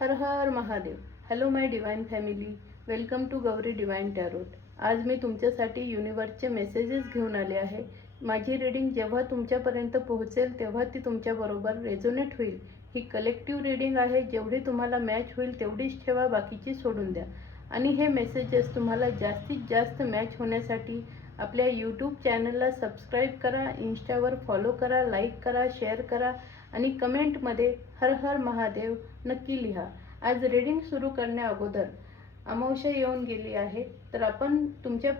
Her Har Mahadev. Hello my divine family, welcome to Gauri divine tarot. आज मी तुमच्यासाठी युनिवर्सचे मेसेजेस घेऊन आले आहे. माझी रीडिंग जेव्हा तुमच्यापर्यंत पोहोचेल तेव्हा ती तुमच्याबरोबर रेझोनेट होईल. ही कलेक्टिव्ह रीडिंग आहे. जेवढी तुम्हाला मॅच होईल तेवढीच ठेवा, बाकीची सोडून द्या. आणि हे मेसेजेस तुम्हाला जास्तीत जास्त मॅच होण्यासाठी आपल्या यूट्यूब चॅनलला सबस्क्राईब करा, इन्स्टावर फॉलो करा, लाईक करा, शेअर करा आणि कमेंटमध्ये हर हर महादेव नक्की लिहा. आज रीडिंग सुरू करण्या अगोदर अमावस्या येऊन गेली आहे, तर आपण तुमच्या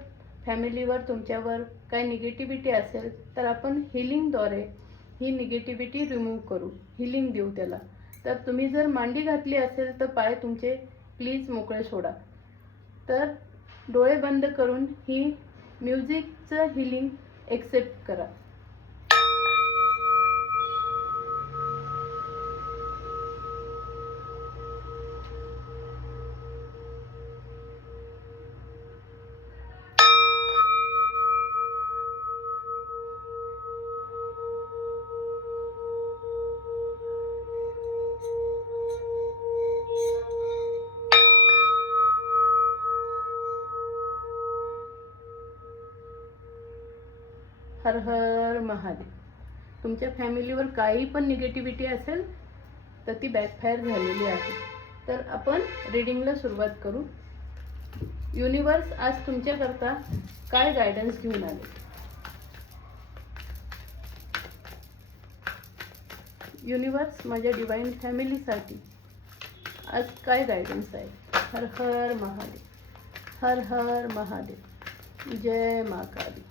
फॅमिलीवर तुमच्यावर काय निगेटिव्हिटी असेल तर आपण हिलिंगद्वारे ही निगेटिव्हिटी रिमूव्ह करू, हिलिंग देऊ त्याला. तर तुम्ही जर मांडी घातली असेल तर पाय तुमचे प्लीज मोकळे सोडा. तर डोळे बंद करून ही म्युझिकचं हिलिंग एक्सेप्ट करा. हर हर महादेव. तुमच्या फॅमिलीवर काही पण निगेटिव्हिटी असेल तर ती बॅकफायर झालेली आहे. तर आपण रीडिंगला सुरुवात करू. युनिवर्स आज तुमच्याकरता काय गायडन्स घेऊन आले? युनिवर्स माझ्या डिवाइन फॅमिलीसाठी आज काय गायडन्स आहे? हर हर महादेव, हर हर महादेव, जय मा काली.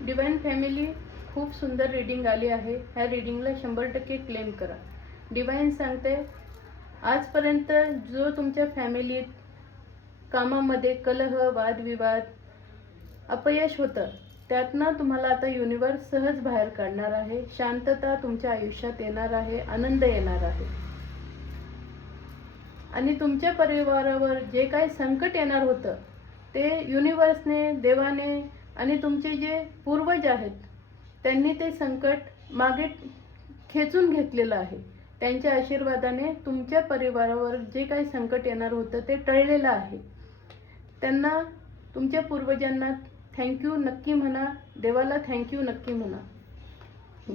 डिवाइन फॅमिली, खूप सुंदर रीडिंग आली आहे. ह्या रीडिंगला 100% क्लेम करा. डिवाइन सांगते, आजपर्यंत जो तुमच्या फॅमिलीत कामामध्ये कलह, वादविवाद, अपयश होतं, त्यातनं तुम्हाला आता युनिवर्स सहज बाहेर काढणार आहे. शांतता तुमच्या आयुष्यात येणार आहे, आनंद येणार आहे. आणि तुमच्या परिवारावर जे काही संकट येणार होतं ते युनिवर्सने, देवाने आणि तुमचे जे पूर्वज आहेत त्यांनी ते संकट मागे खेचून घेतलेलं आहे. त्यांच्या आशीर्वादाने तुमच्या परिवारावर जे काही संकट येणार होतं ते टळलेलं आहे. त्यांना, तुमच्या पूर्वजांना थँक्यू नक्की म्हणा, देवाला थँक्यू नक्की म्हणा.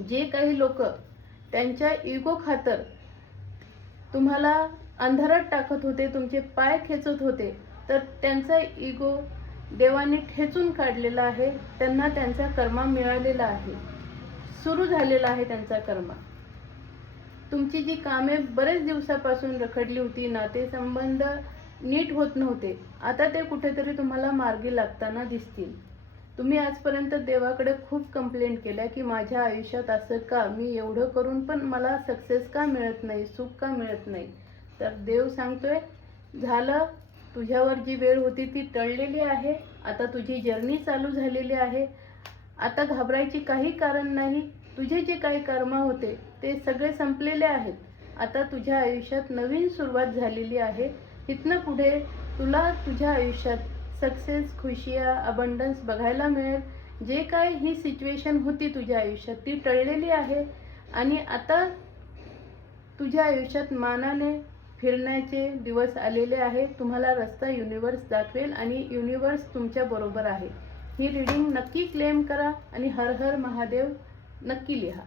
जे काही लोक त्यांच्या इगो खातर तुम्हाला अंधारात टाकत होते, तुमचे पाय खेचत होते, तर त्यांचा इगो देवाने ठेचून काढलेला आहे. त्यांना त्यांचा कर्मा मिळालेला आहे, सुरू झालेला आहे त्यांचा कर्मा. तुमची जी कामे बरेच दिवसापासून रखडली होती, नातेसंबंध नीट होत नव्हते, आता ते कुठेतरी तुम्हाला मार्गी लागताना दिसतील. तुम्ही आजपर्यंत देवाकडे खूप कंप्लेंट केल्या की माझ्या आयुष्यात असं का, मी एवढं करून पण मला सक्सेस का मिळत नाही, सुख का मिळत नाही. तर देव सांगतोय, झालं, तुझ्यावर जी वेळ होती ती टळलेली आहे. आता तुझी जर्नी चालू झालेली आहे. आता घाबरायची काही कारण नाही. तुझे जे काही कर्म होते ते सगळे संपलेले आहेत. आता तुझ्या आयुष्यात नवीन सुरुवात झालेली आहे. इथनं पुढे तुला तुझ्या आयुष्यात सक्सेस, खुशिया, अबंडन्स बघायला मिळेल. जे काही ही सिच्युएशन होती तुझ्या आयुष्यात ती टळलेली आहे आणि आता तुझ्या आयुष्यात मानाने फिरण्याचे दिवस आलेले आहे. तुम्हाला रस्ता युनिवर्स दाखवेल आणि युनिवर्स तुमच्या बरोबर आहे. ही रीडिंग नक्की क्लेम करा आणि हर हर महादेव नक्की लिहा.